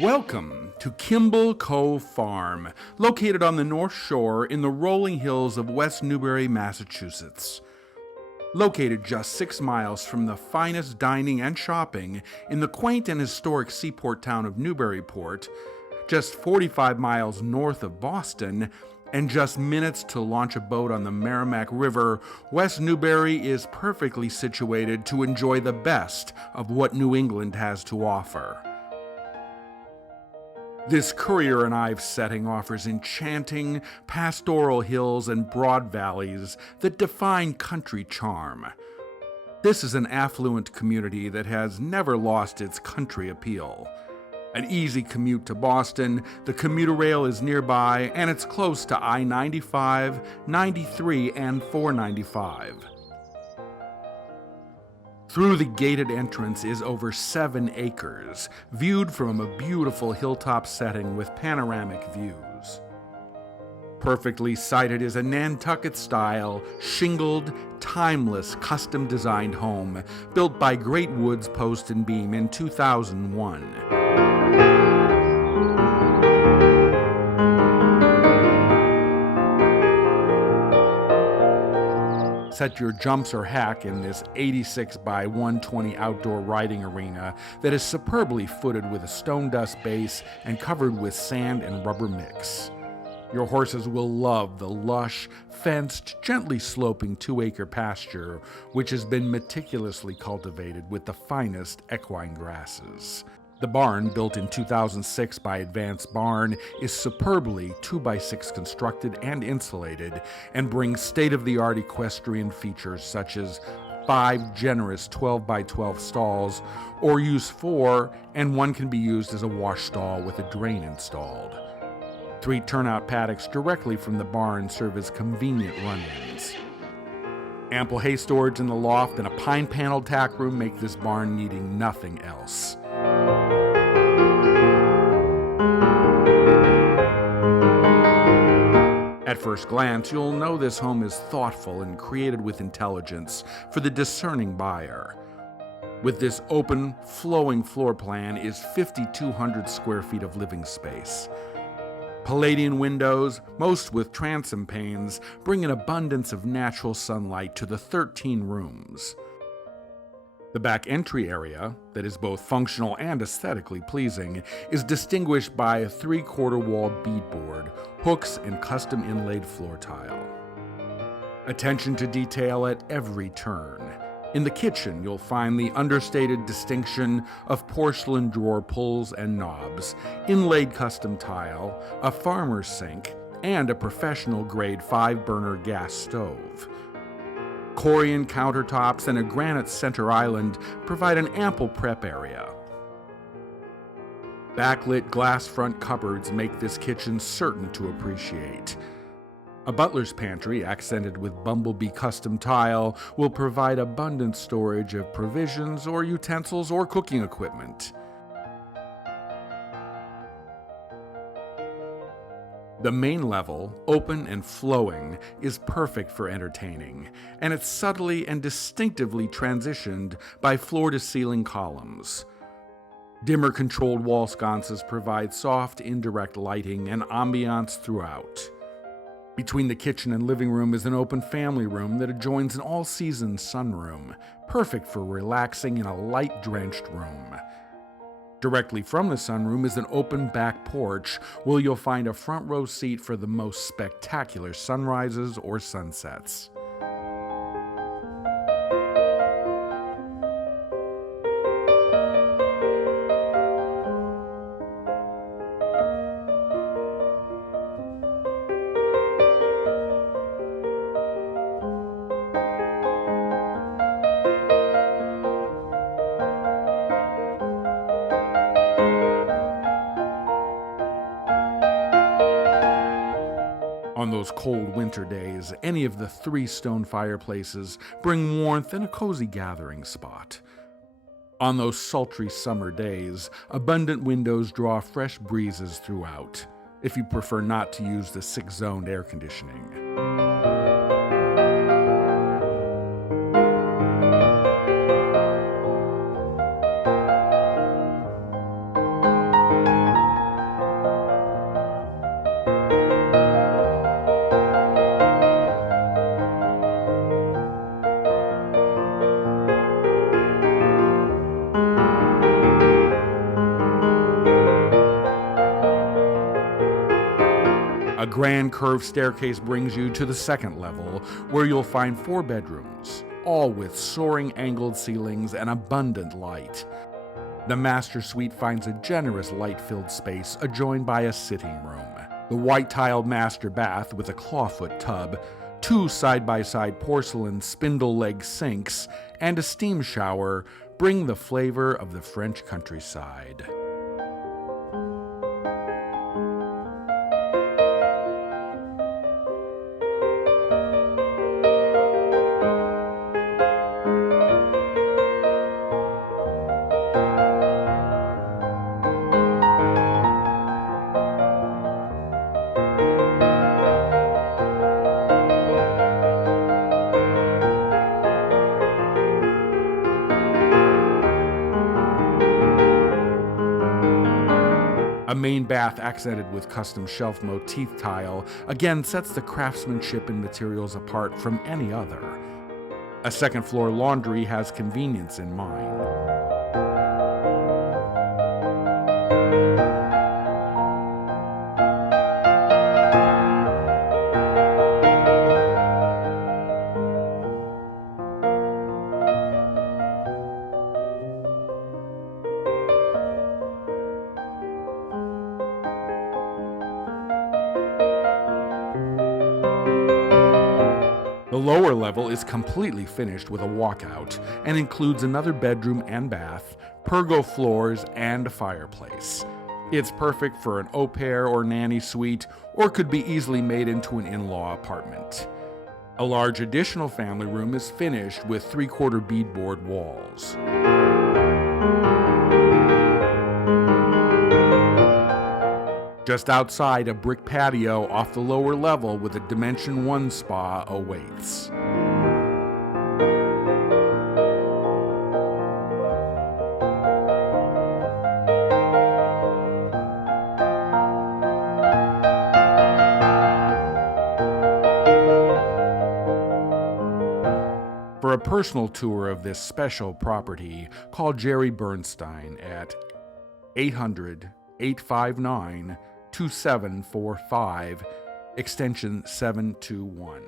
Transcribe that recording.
Welcome to Kimball Cove Farm, located on the North Shore in the rolling hills of West Newbury, Massachusetts. Located just 6 miles from the finest dining and shopping in the quaint and historic seaport town of Newburyport, just 45 miles north of Boston, and just minutes to launch a boat on the Merrimack River, West Newbury is perfectly situated to enjoy the best of what New England has to offer. This Currier and Ives setting offers enchanting, pastoral hills and broad valleys that define country charm. This is an affluent community that has never lost its country appeal. An easy commute to Boston, the commuter rail is nearby, and it's close to I-95, 93, and 495. Through the gated entrance is over 7 acres, viewed from a beautiful hilltop setting with panoramic views. Perfectly sited is a Nantucket-style, shingled, timeless, custom-designed home built by Great Woods Post and Beam in 2001. Set your jumps or hack in this 86 by 120 outdoor riding arena that is superbly footed with a stone dust base and covered with sand and rubber mix. Your horses will love the lush, fenced, gently sloping 2-acre pasture, which has been meticulously cultivated with the finest equine grasses. The barn, built in 2006 by Advanced Barn, is superbly 2x6 constructed and insulated and brings state-of-the-art equestrian features such as 5 generous 12x12 stalls, or use 4, and one can be used as a wash stall with a drain installed. 3 turnout paddocks directly from the barn serve as convenient run-ins. Ample hay storage in the loft and a pine-paneled tack room make this barn needing nothing else. At first glance, you'll know this home is thoughtful and created with intelligence for the discerning buyer. With this open, flowing floor plan is 5,200 square feet of living space. Palladian windows, most with transom panes, bring an abundance of natural sunlight to the 13 rooms. The back entry area, that is both functional and aesthetically pleasing, is distinguished by a 3/4 wall beadboard, hooks, and custom inlaid floor tile. Attention to detail at every turn. In the kitchen, you'll find the understated distinction of porcelain drawer pulls and knobs, inlaid custom tile, a farmer's sink, and a professional-grade 5-burner gas stove. Corian countertops and a granite center island provide an ample prep area. Backlit glass front cupboards make this kitchen certain to appreciate. A butler's pantry, accented with bumblebee custom tile, will provide abundant storage of provisions or utensils or cooking equipment. The main level, open and flowing, is perfect for entertaining, and it's subtly and distinctively transitioned by floor-to-ceiling columns. Dimmer-controlled wall sconces provide soft, indirect lighting and ambiance throughout. Between the kitchen and living room is an open family room that adjoins an all-season sunroom, perfect for relaxing in a light-drenched room. Directly from the sunroom is an open back porch where you'll find a front row seat for the most spectacular sunrises or sunsets. On those cold winter days, any of the 3 stone fireplaces bring warmth and a cozy gathering spot. On those sultry summer days, abundant windows draw fresh breezes throughout, if you prefer not to use the 6-zoned air conditioning. A grand curved staircase brings you to the second level, where you'll find 4 bedrooms, all with soaring angled ceilings and abundant light. The master suite finds a generous light-filled space adjoined by a sitting room. The white-tiled master bath with a clawfoot tub, 2 side-by-side porcelain spindle-leg sinks, and a steam shower bring the flavor of the French countryside. A main bath accented with custom shelf motif tile again sets the craftsmanship and materials apart from any other. A second-floor laundry has convenience in mind. The lower level is completely finished with a walkout and includes another bedroom and bath, pergo floors, and a fireplace. It's perfect for an au pair or nanny suite, or could be easily made into an in-law apartment. A large additional family room is finished with 3/4 beadboard walls. Just outside, a brick patio off the lower level with a Dimension 1 spa awaits. For a personal tour of this special property, call Jerry Bernstein at 800-859-2745, extension 721.